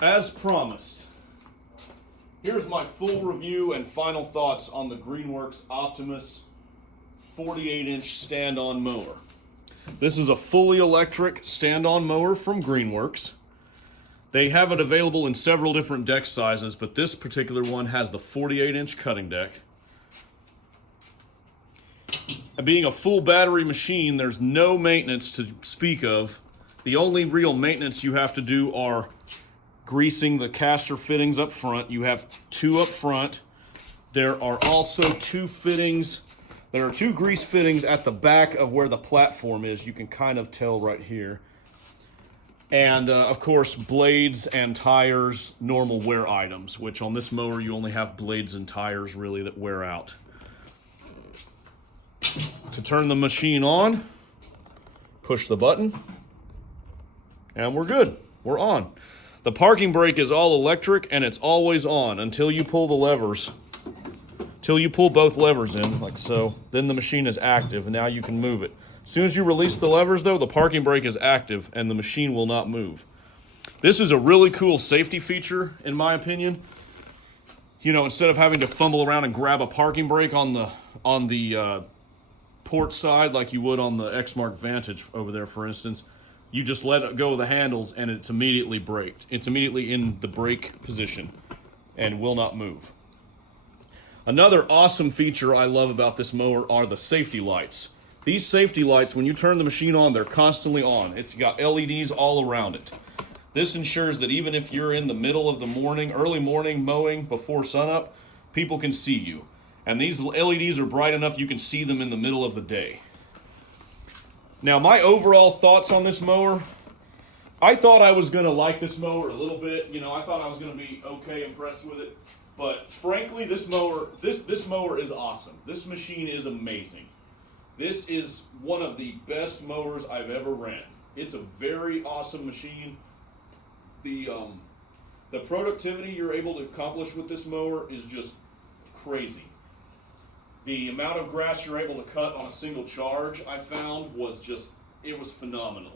As promised, here's my full review and final thoughts on the Greenworks Optimus 48-inch stand-on mower. This is a fully electric stand-on mower from Greenworks. They have it available in several different deck sizes, but this particular one has the 48-inch cutting deck. Being a full battery machine, there's no maintenance to speak of. The only real maintenance you have to do are greasing the caster fittings up front. You have two up front. There are also two fittings. There are two grease fittings at the back of where the platform is. You can kind of tell right here. And of course, blades and tires, normal wear items, which on this mower you only have blades and tires really that wear out. To turn the machine on, push the button, and we're good. We're on. The parking brake is all electric and it's always on until you pull the levers. Until you pull both levers in, like so, then the machine is active and now you can move it. As soon as you release the levers though, the parking brake is active and the machine will not move. This is a really cool safety feature in my opinion. You know, instead of having to fumble around and grab a parking brake on the port side like you would on the X-Mark Vantage over there, for instance, you just let it go of the handles and it's immediately braked. It's immediately in the brake position and will not move. Another awesome feature I love about this mower are the safety lights. These safety lights, when you turn the machine on, they're constantly on. It's got LEDs all around it. This ensures that even if you're in the middle of the morning, early morning mowing before sunup, people can see you. And these LEDs are bright enough you can see them in the middle of the day. Now, my overall thoughts on this mower, I thought I was going to like this mower a little bit. You know, I thought I was going to be okay impressed with it. But frankly, this mower is awesome. This machine is amazing. This is one of the best mowers I've ever ran. It's a very awesome machine. The productivity you're able to accomplish with this mower is just crazy. The amount of grass you're able to cut on a single charge, I found, was phenomenal.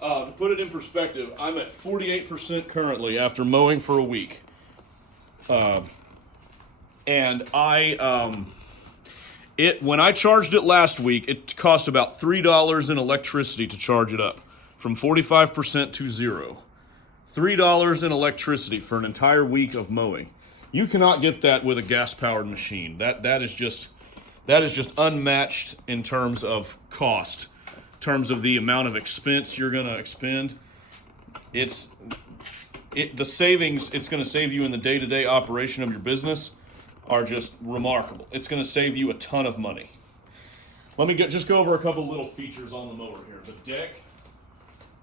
To put it in perspective, I'm at 48% currently after mowing for a week. And when I charged it last week, it cost about $3 in electricity to charge it up, from 45% to zero. $3 in electricity for an entire week of mowing. You cannot get that with a gas-powered machine. That is just unmatched in terms of cost, in terms of the amount of expense you're going to expend. The savings it's going to save you in the day-to-day operation of your business are just remarkable. It's going to save you a ton of money. Let me just go over a couple little features on the mower here.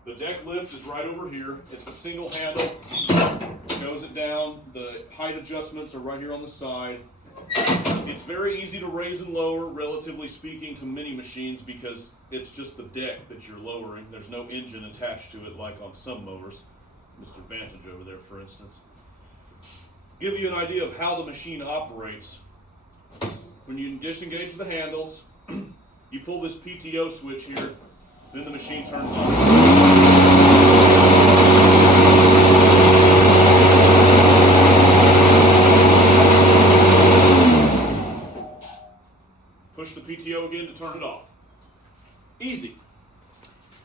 The deck lift is right over here. It's a single handle. It goes it down. The height adjustments are right here on the side. It's very easy to raise and lower, relatively speaking, to mini machines because it's just the deck that you're lowering. There's no engine attached to it like on some mowers. Mr. Vantage over there, for instance. Give you an idea of how the machine operates. When you disengage the handles, you pull this PTO switch here, then the machine turns on. Push the PTO again to turn it off. Easy.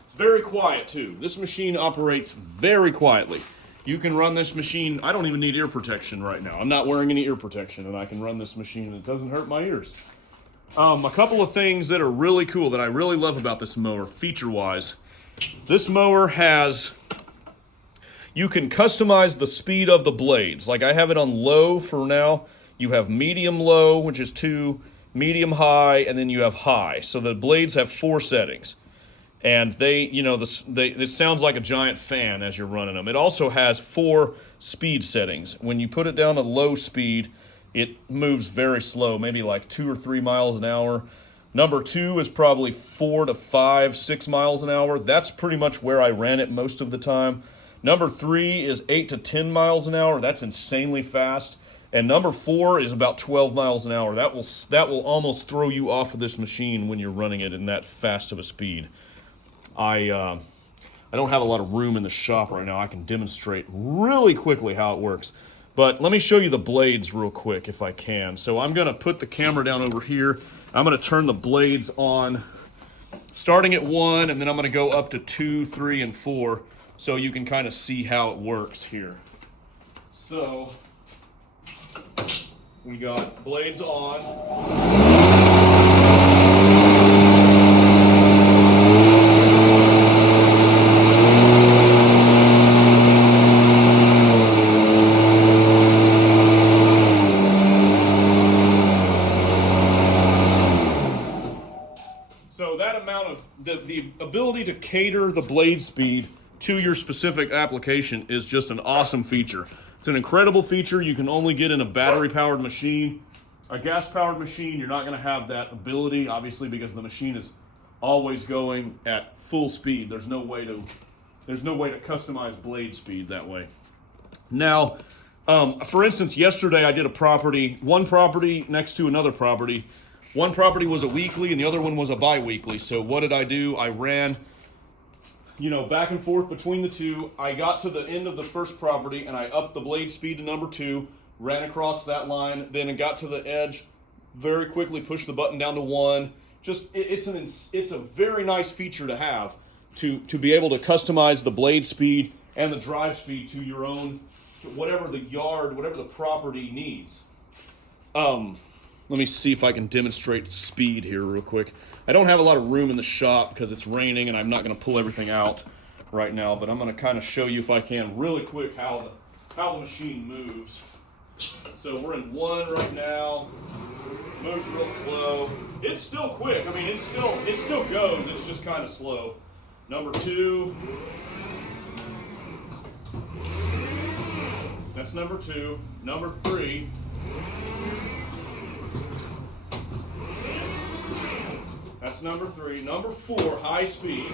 It's very quiet too. This machine operates very quietly. You can run this machine, I don't even need ear protection right now. I'm not wearing any ear protection and I can run this machine and it doesn't hurt my ears. A couple of things that are really cool that I really love about this mower, feature-wise. This mower you can customize the speed of the blades. Like I have it on low for now. You have medium low, which is 2, medium high, and then you have high. So the blades have 4 settings. And it sounds like a giant fan as you're running them. It also has 4 speed settings. When you put it down to low speed, it moves very slow, maybe like 2 or 3 miles an hour. Number 2 is probably 4 to 5, 6 miles an hour. That's pretty much where I ran it most of the time. Number 3 is 8 to 10 miles an hour. That's insanely fast. And number 4 is about 12 miles an hour. That will almost throw you off of this machine when you're running it in that fast of a speed. I I don't have a lot of room in the shop right now. I can demonstrate really quickly how it works. But let me show you the blades real quick if I can. So I'm gonna put the camera down over here. I'm gonna turn the blades on, starting at 1, and then I'm gonna go up to 2, 3, and 4, so you can kind of see how it works here. So, we got blades on. So that amount of, the ability to cater the blade speed to your specific application is just an awesome feature. It's an incredible feature you can only get in a battery-powered machine. A gas-powered machine, you're not going to have that ability, obviously, because the machine is always going at full speed. There's no way to customize blade speed that way. Now, for instance, yesterday I did one property next to another property. One property was a weekly and the other one was a bi-weekly. So what did I do? I ran, back and forth between the two. I got to the end of the first property and I upped the blade speed to number 2, ran across that line, then it got to the edge, very quickly pushed the button down to 1. It's a very nice feature to have to be able to customize the blade speed and the drive speed to your own, to whatever the property needs. Let me see if I can demonstrate speed here real quick. I don't have a lot of room in the shop because it's raining and I'm not going to pull everything out right now, but I'm going to kind of show you, if I can, really quick how the machine moves. So we're in 1 right now. Moves real slow. It's still quick. I mean, it still goes. It's just kind of slow. Number 2. That's number 2. Number 3. That's number 3. Number 4, high speed.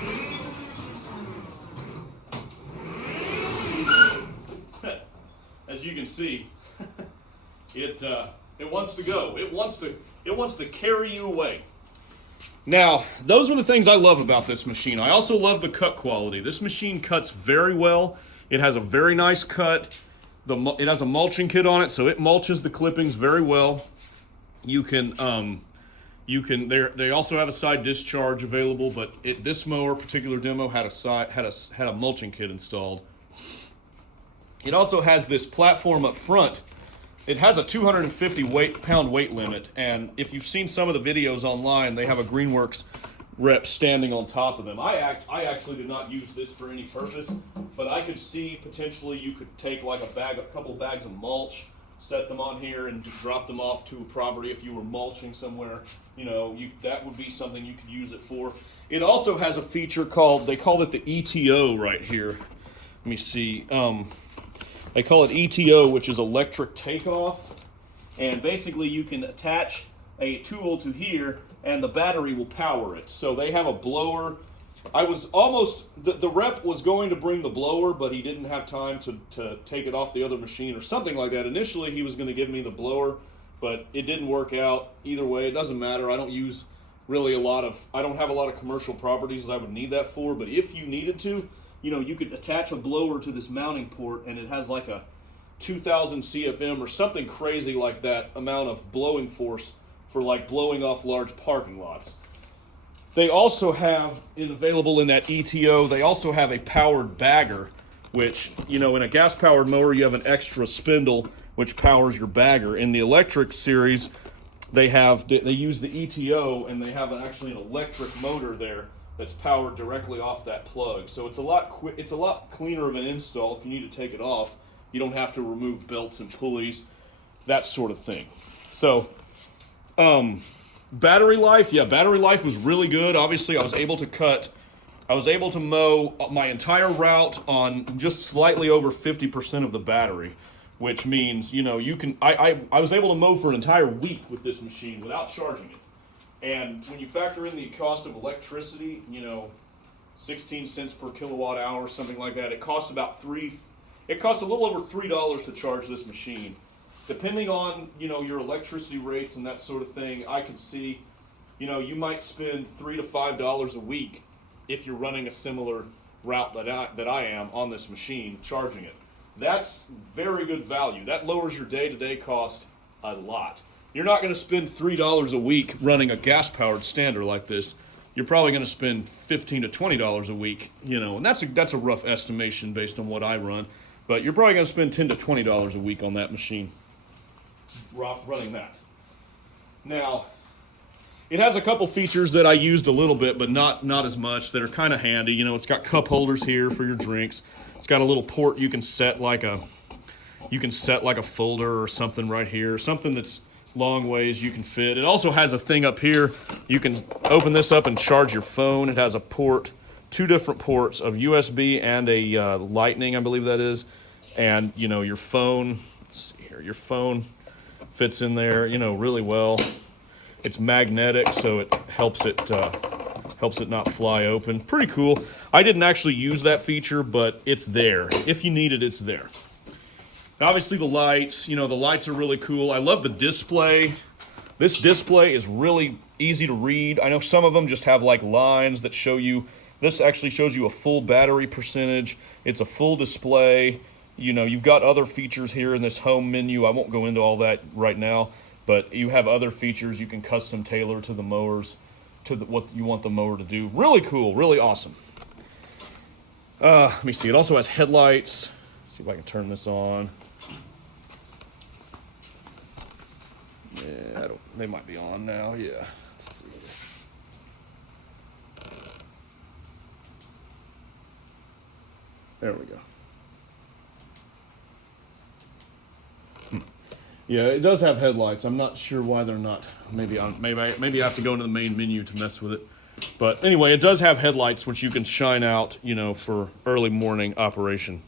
As you can see, it wants to go. It wants to carry you away. Now, those are the things I love about this machine. I also love the cut quality. This machine cuts very well. It has a very nice cut. It has a mulching kit on it, so it mulches the clippings very well. They also have a side discharge available, but this mower, particular demo, had a mulching kit installed. It also has this platform up front. It has a 250-pound weight limit, and if you've seen some of the videos online, they have a Greenworks rep standing on top of them. I actually did not use this for any purpose, but I could see potentially you could take like a couple bags of mulch, set them on here, and drop them off to a property if you were mulching somewhere. That would be something you could use it for. It also has a feature they call it the ETO right here. Let me see. They call it ETO, which is electric takeoff. And basically you can attach a tool to here and the battery will power it. So they have a blower. The rep was going to bring the blower, but he didn't have time to take it off the other machine or something like that. Initially, he was going to give me the blower, but it didn't work out. Either way, it doesn't matter. I don't have a lot of commercial properties that I would need that for, but if you needed to, you could attach a blower to this mounting port and it has like a 2000 CFM or something crazy like that amount of blowing force for like blowing off large parking lots. They also have, available in that ETO, they also have a powered bagger, which, in a gas-powered mower, you have an extra spindle which powers your bagger. In the electric series, they use the ETO, and they have actually an electric motor there that's powered directly off that plug. So it's a lot cleaner of an install if you need to take it off. You don't have to remove belts and pulleys, that sort of thing. So, battery life was really good. Obviously, I was able to mow my entire route on just slightly over 50% of the battery, which means, I was able to mow for an entire week with this machine without charging it. And when you factor in the cost of electricity, 16 cents per kilowatt hour, something like that, it costs a little over $3 to charge this machine. Depending on, your electricity rates and that sort of thing, I could see, you might spend $3 to $5 a week if you're running a similar route that I am on this machine charging it. That's very good value. That lowers your day-to-day cost a lot. You're not going to spend $3 a week running a gas-powered stander like this. You're probably going to spend $15 to $20 a week, you know, and that's a rough estimation based on what I run. But you're probably going to spend $10 to $20 a week on that machine running that. Now, it has a couple features that I used a little bit, but not as much, that are kind of handy. You know, it's got cup holders here for your drinks. It's got a little port you can set like a folder or something right here, something that's long ways you can fit. It also has a thing up here. You can open this up and charge your phone. It has a port, 2 different ports of USB and a Lightning, I believe that is. And, you know, your phone, let's see here, your phone fits in there, you know, really well. It's magnetic, so it helps it not fly open. Pretty cool. I didn't actually use that feature, but it's there. If you need it, it's there. Obviously the lights, you know, the lights are really cool. I love the display. This display is really easy to read. I know some of them just have like lines that show you. This actually shows you a full battery percentage. It's a full display. You know, you've got other features here in this home menu. I won't go into all that right now, but you have other features you can custom tailor to the mowers, to what you want the mower to do. Really cool, really awesome. Let me see, it also has headlights. See if I can turn this on. Yeah, they might be on now, yeah. Let's see. There we go. Yeah, it does have headlights. I'm not sure why they're not. Maybe I have to go into the main menu to mess with it. But anyway, it does have headlights which you can shine out, you know, for early morning operation.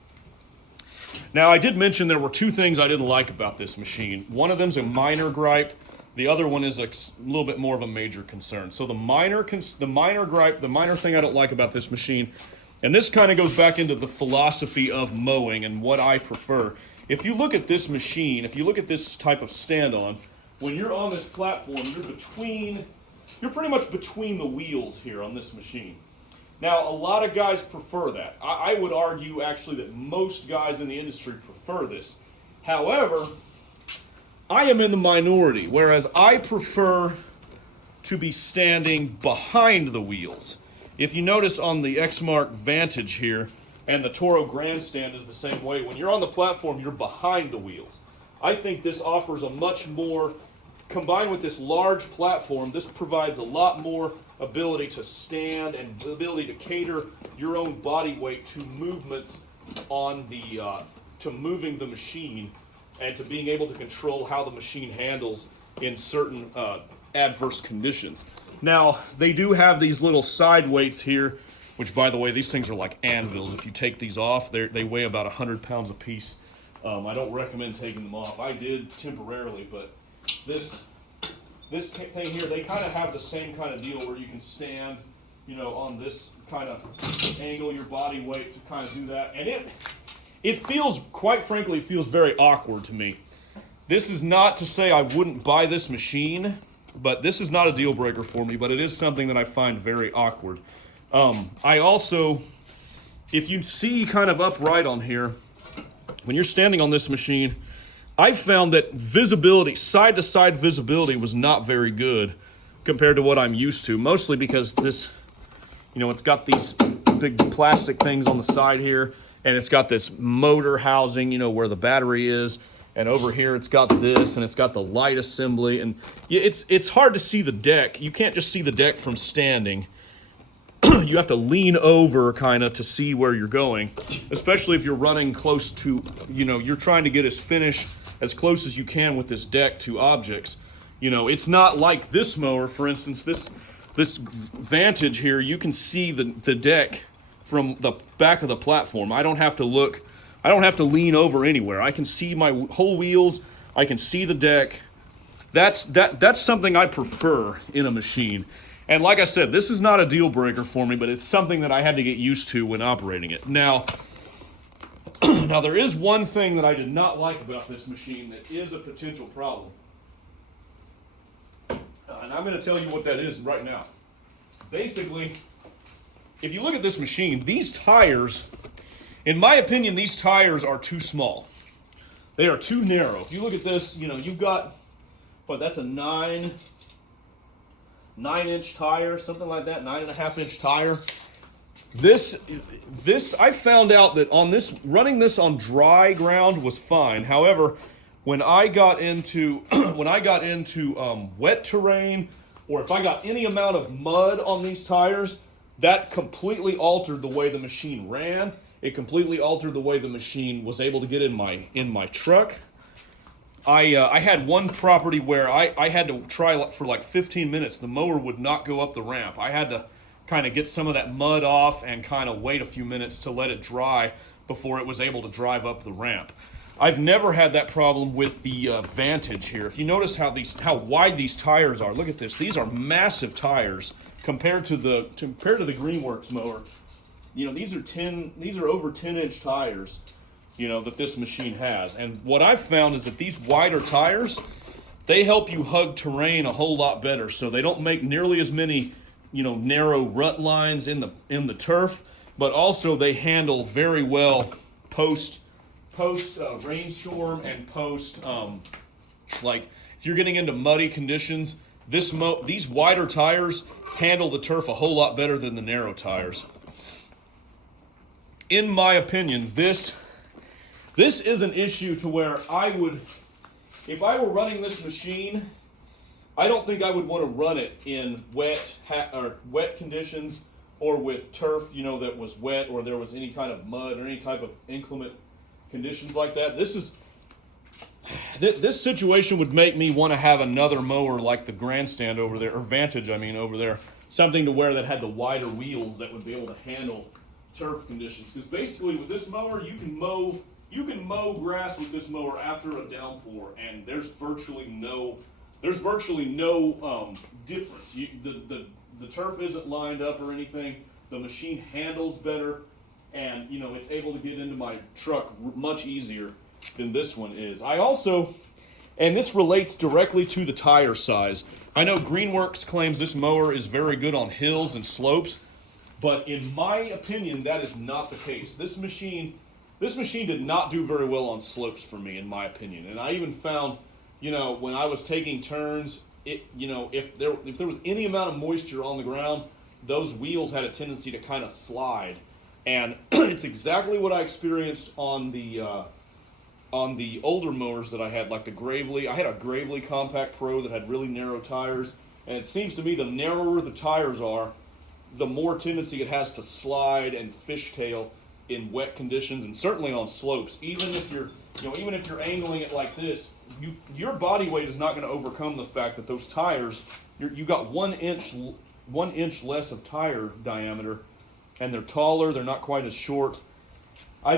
Now, I did mention there were 2 things I didn't like about this machine. One of them's a minor gripe. The other one is a little bit more of a major concern. So the minor gripe, the minor thing I don't like about this machine, and this kind of goes back into the philosophy of mowing and what I prefer. If you look at this machine, if you look at this type of stand-on, when you're on this platform, you're pretty much between the wheels here on this machine. Now, a lot of guys prefer that. I would argue, actually, that most guys in the industry prefer this. However, I am in the minority, whereas I prefer to be standing behind the wheels. If you notice on the Exmark Vantage here, and the Toro Grandstand is the same way, when you're on the platform, you're behind the wheels. I think this offers a much more, combined with this large platform, this provides a lot more ability to stand and the ability to cater your own body weight to movements on the to moving the machine and to being able to control how the machine handles in certain adverse conditions. Now, they do have these little side weights here, which, by the way, these things are like anvils. If you take these off, they weigh about 100 pounds apiece. I don't recommend taking them off. I did temporarily, but this thing here, they kind of have the same kind of deal where you can stand, you know, on this kind of angle your body weight to kind of do that. And it feels, quite frankly, feels very awkward to me. This is not to say I wouldn't buy this machine, but this is not a deal breaker for me, but it is something that I find very awkward. I also, if you see kind of upright on here, when you're standing on this machine, I've found that visibility, side-to-side visibility, was not very good compared to what I'm used to, mostly because this, you know, it's got these big plastic things on the side here, and it's got this motor housing, you know, where the battery is, and over here it's got this, and it's got the light assembly, and it's hard to see the deck. You can't just see the deck from standing. You have to lean over kind of to see where you're going, especially if you're running close to, you know, you're trying to get as close as you can with this deck to objects. You know, it's not like this mower, for instance, this Vantage here, you can see the deck from the back of the platform. I don't have to lean over anywhere. I can see my whole wheels, I can see the deck. That's something I prefer in a machine. And like I said, this is not a deal breaker for me, but it's something that I had to get used to when operating it. Now there is one thing that I did not like about this machine that is a potential problem. And I'm going to tell you what that is right now. Basically, if you look at this machine, these tires, in my opinion, these tires are too small. They are too narrow. If you look at this, you know, you've got, what, that's a 9-inch tire, something like that, 9.5-inch tire. This, I found out that on this, running this on dry ground was fine. However, when I got into wet terrain, or if I got any amount of mud on these tires, that completely altered the way the machine ran. It completely altered the way the machine was able to get in my truck. I had one property where I had to try for like 15 minutes. The mower would not go up the ramp. I had to kind of get some of that mud off and kind of wait a few minutes to let it dry before it was able to drive up the ramp. I've never had that problem with the Vantage here. If you notice how wide these tires are, look at this. These are massive tires compared to the Greenworks mower. You know, these are over 10-inch tires, you know, that this machine has. And what I've found is that these wider tires, they help you hug terrain a whole lot better. So they don't make nearly as many, you know, narrow rut lines in the turf, but also they handle very well post rainstorm and post like if you're getting into muddy conditions. These wider tires handle the turf a whole lot better than the narrow tires. In my opinion, this is an issue to where I would, if I were running this machine, I don't think I would want to run it in wet conditions or with turf, you know, that was wet, or there was any kind of mud or any type of inclement conditions like that. This situation would make me want to have another mower like the Grandstand over there, or Vantage, I mean, over there. Something to where that had the wider wheels that would be able to handle turf conditions. Because basically with this mower, you can mow grass with this mower after a downpour, and there's virtually no difference. The turf isn't lined up or anything. The machine handles better, and you know, it's able to get into my truck much easier than this one is. I also, and this relates directly to the tire size. I know Greenworks claims this mower is very good on hills and slopes, but in my opinion, that is not the case. This machine did not do very well on slopes for me, in my opinion. And I even found, you know, when I was taking turns, you know, if there was any amount of moisture on the ground, those wheels had a tendency to kind of slide. And it's exactly what I experienced on the older mowers that I had, like the Gravely. I had a Gravely Compact Pro that had really narrow tires, and it seems to me the narrower the tires are, the more tendency it has to slide and fishtail in wet conditions, and certainly on slopes. Even if you're angling it like this, your body weight is not going to overcome the fact that those tires, you got 1 inch less of tire diameter, and they're taller. They're not quite as short. I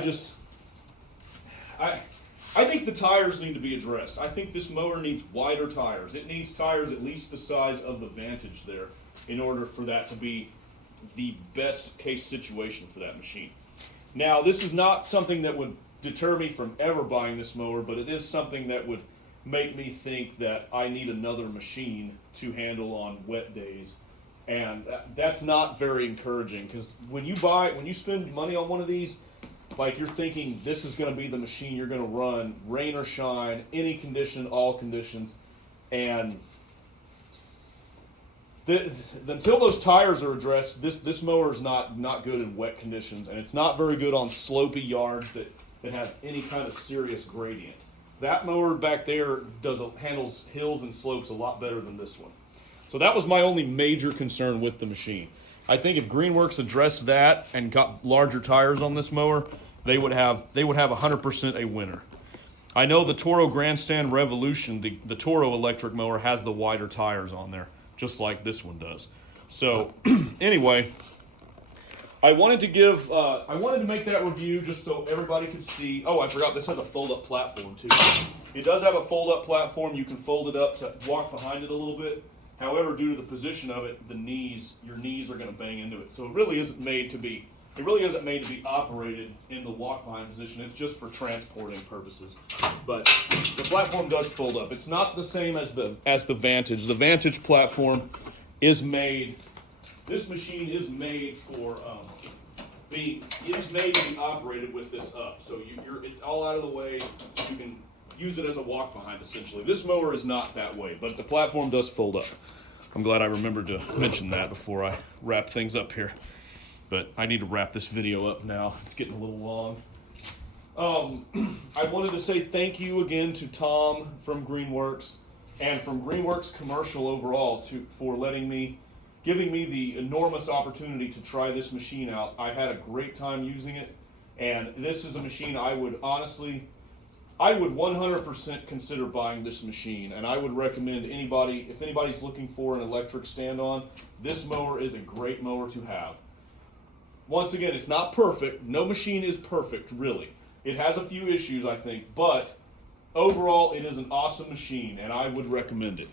think the tires need to be addressed. I think this mower needs wider tires. It needs tires at least the size of the Vantage there in order for that to be the best case situation for that machine. Now, this is not something that would deter me from ever buying this mower, but it is something that would make me think that I need another machine to handle on wet days. And that's not very encouraging, because when you spend money on one of these, like, you're thinking this is going to be the machine you're going to run, rain or shine, any condition, all conditions. And until those tires are addressed, this mower is not good in wet conditions, and it's not very good on slopey yards that have any kind of serious gradient. That mower back there handles hills and slopes a lot better than this one. So that was my only major concern with the machine. I think if Greenworks addressed that and got larger tires on this mower, they would have 100% a winner. I know the Toro Grandstand Revolution, the Toro electric mower, has the wider tires on there, just like this one does. So anyway, I wanted to make that review just so everybody could see. Oh, I forgot, this has a fold-up platform too. It does have a fold-up platform. You can fold it up to walk behind it a little bit. However, due to the position of it, your knees are going to bang into it. So it really isn't made to be operated in the walk behind position. It's just for transporting purposes. But the platform does fold up. It's not the same as the Vantage. The Vantage platform is made this machine is made for it's made to be operated with this up. So it's all out of the way. You can use it as a walk behind essentially. This mower is not that way, but the platform does fold up. I'm glad I remembered to mention that before I wrap things up here. But I need to wrap this video up now. It's getting a little long. I wanted to say thank you again to Tom from Greenworks and from Greenworks Commercial overall for giving me the enormous opportunity to try this machine out. I had a great time using it, and this is a machine I would 100% consider buying this machine, and I would recommend anybody, if anybody's looking for an electric stand-on, this mower is a great mower to have. Once again, it's not perfect. No machine is perfect, really. It has a few issues, I think, but overall, it is an awesome machine, and I would recommend it.